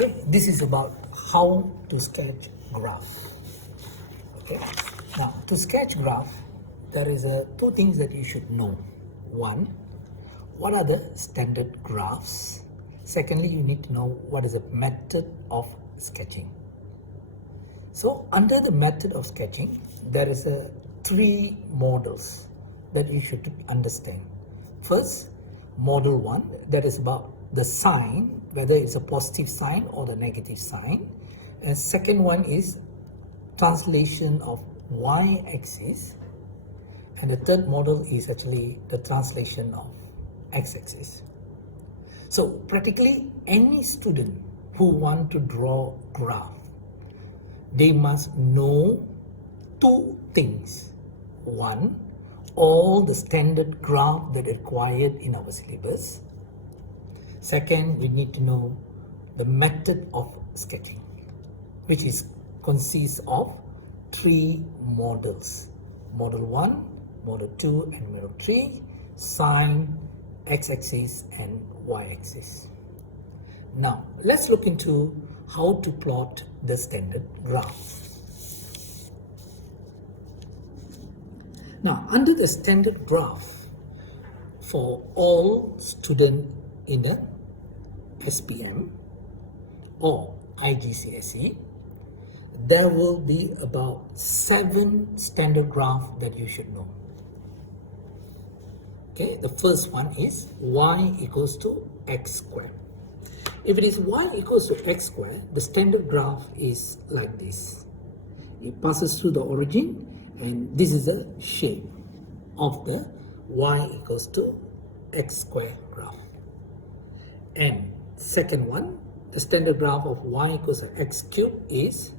Okay, this is about how to sketch graph. Okay, now to sketch graph, there is two things that you should know. One, what are the standard graphs? Secondly, you need to know what is the method of sketching. So under the method of sketching, there is three models that you should understand. First, model 1, that is about the sign, whether it's a positive sign or the negative sign. And second one is translation of y-axis. And the third model is actually the translation of x-axis. So practically any student who want to draw graph, they must know two things. One, all the standard graph that are required in our syllabus. Second, we need to know the method of sketching, which consists of three models. Model 1, Model 2 and Model 3, sign, x-axis and y-axis. Now, let's look into how to plot the standard graph. Now, under the standard graph, for all students in the SPM or IGCSE, there will be about 7 standard graphs that you should know. Okay, the first one is y equals to x squared. If it is y equals to x squared, the standard graph is like this. It passes through the origin, and this is the shape of the y equals to x squared graph. And second one, the standard graph of y equals to x cubed is,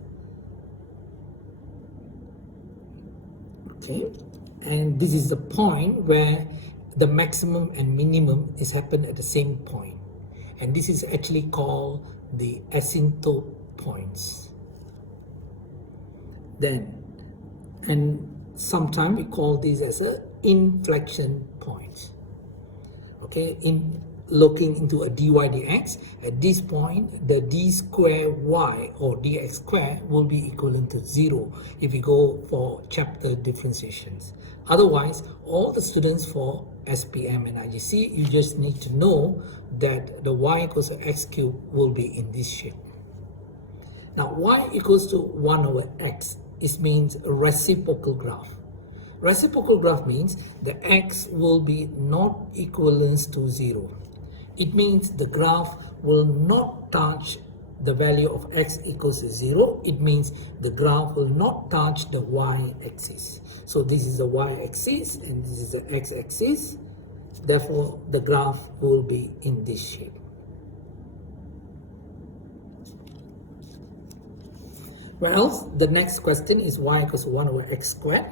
okay, and this is the point where the maximum and minimum is happened at the same point. And this is actually called the asymptote points. Then, and sometimes we call this as an inflection point. Okay, in looking into a dy dx, at this point, the d square y or dx square will be equivalent to 0 if you go for chapter differentiations. Otherwise, all the students for SPM and IGC, you just need to know that the y equals to x cubed will be in this shape. Now, y equals to 1 over x, it means a reciprocal graph. Reciprocal graph means the x will be not equivalent to 0. It means the graph will not touch the value of x equals to 0. It means the graph will not touch the y-axis. So this is the y-axis and this is the x-axis. Therefore, the graph will be in this shape. Well, the next question is y equals to 1 over x squared.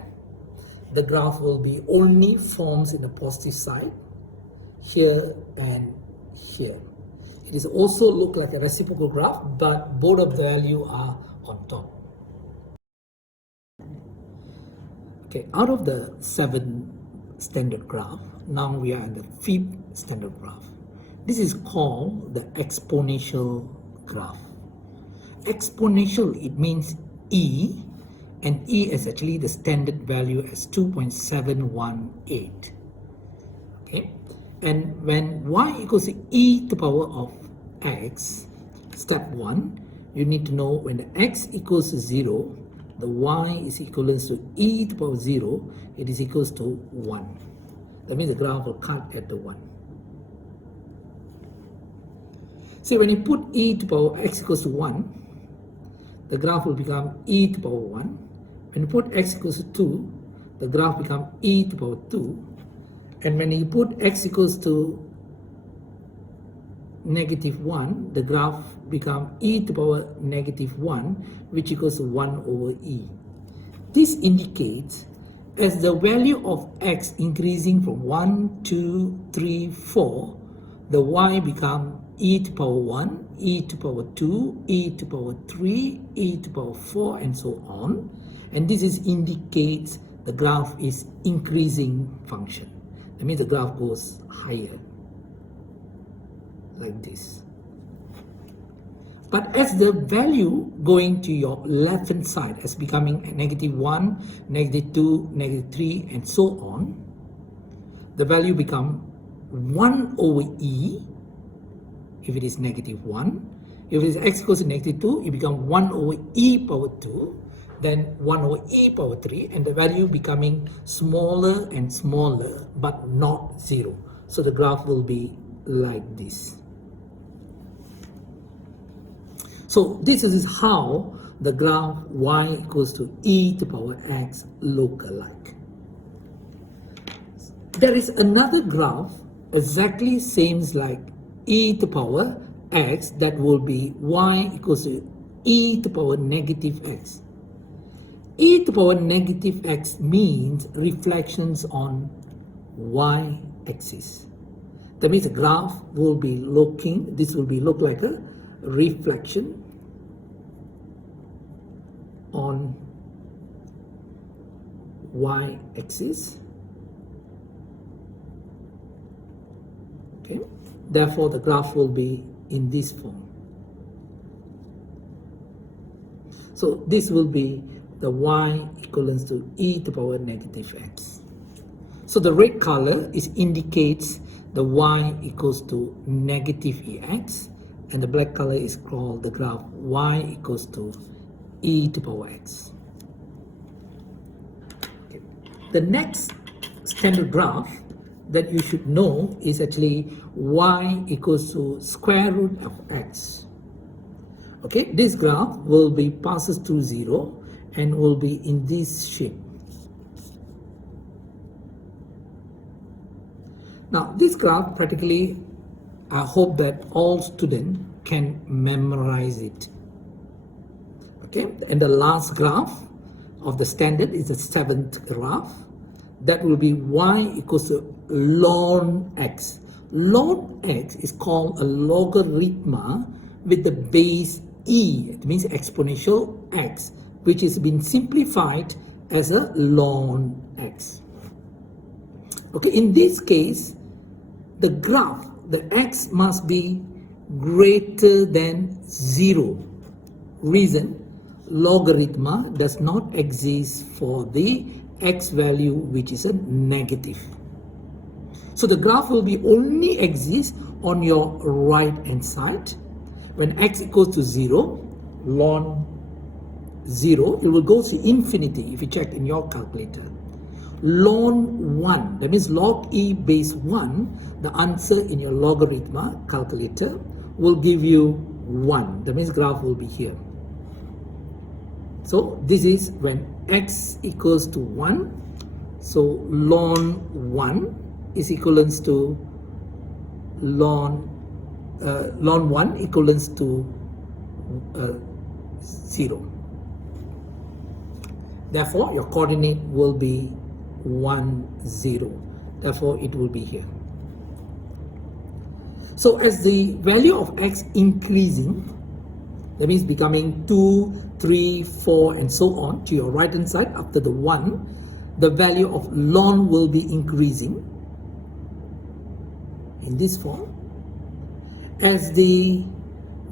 The graph will be only forms in the positive side, here and here. It is also look like a reciprocal graph, but both of the value are on top. Okay, out of the 7 standard graph, now we are in the 5th standard graph. This is called the exponential graph. Exponential, it means e, and e is actually the standard value as 2.718. Okay, and when y equals to e to the power of x, step 1, you need to know when the x equals to 0, the y is equivalent to e to the power 0, it is equals to 1. That means the graph will cut at the 1. See, when you put e to the power x equals to 1, the graph will become e to the power 1. When you put x equals to 2, the graph becomes e to the power 2. And when you put x equals to negative 1, the graph becomes e to the power negative 1, which equals to 1 over e. This indicates as the value of x increasing from 1, 2, 3, 4, the y becomes e to the power 1, e to the power 2, e to the power 3, e to the power 4, and so on. And this indicates the graph is increasing function. That means the graph goes higher, like this. But as the value going to your left hand side as becoming -1, -2, -3 and so on, the value become 1 over e if it is -1. If it is x equals to -2, it becomes 1 over e power 2, then 1 over e power 3, and the value becoming smaller and smaller but not 0. So the graph will be like this. So this is how the graph y equals to e to the power x look alike. There is another graph exactly same like e to the power x that will be y equals to e to the power -x. E to the power -x means reflections on y-axis. That means the graph will be looking, this will be look like a reflection on y-axis. Okay, therefore the graph will be in this form. So this will be the y equivalent to e to the power -x. So the red color indicates the y equals to -ex, and the black color is called the graph y equals to e to the power x. Okay. The next standard graph that you should know is actually y equals to square root of x. Okay, this graph will be passes through 0 and will be in this shape. Now this graph practically, I hope that all students can memorize it. Okay, and the last graph of the standard is the 7th graph. That will be y equals to ln x. Ln x is called a logarithm with the base e. It means exponential x, which has been simplified as a ln x. Okay, in this case, the graph, the x must be greater than 0. Reason, logarithm does not exist for the x value which is a negative. So the graph will be only exist on your right hand side. When x equals to 0, ln 0, it will go to infinity if you check in your calculator. Ln 1, that means log e base 1, the answer in your logarithm calculator will give you 1. That means graph will be here. So this is when x equals to 1. So ln 1 is equivalent to ln 1 equivalent to 0. Therefore, your coordinate will be 1, 0. Therefore, it will be here. So as the value of x increasing, that means becoming 2, 3, 4 and so on to your right hand side after the 1, the value of ln will be increasing in this form. As the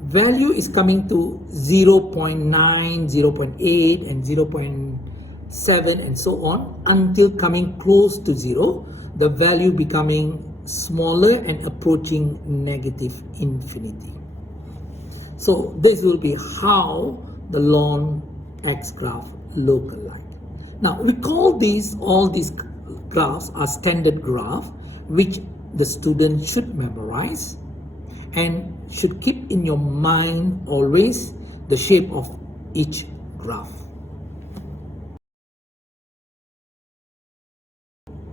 value is coming to 0.9, 0.8 and 0.7 and so on until coming close to 0, the value becoming smaller and approaching negative infinity. So this will be how the ln x graph look like. Now we call all these graphs are standard graph, which the student should memorize and should keep in your mind always the shape of each graph.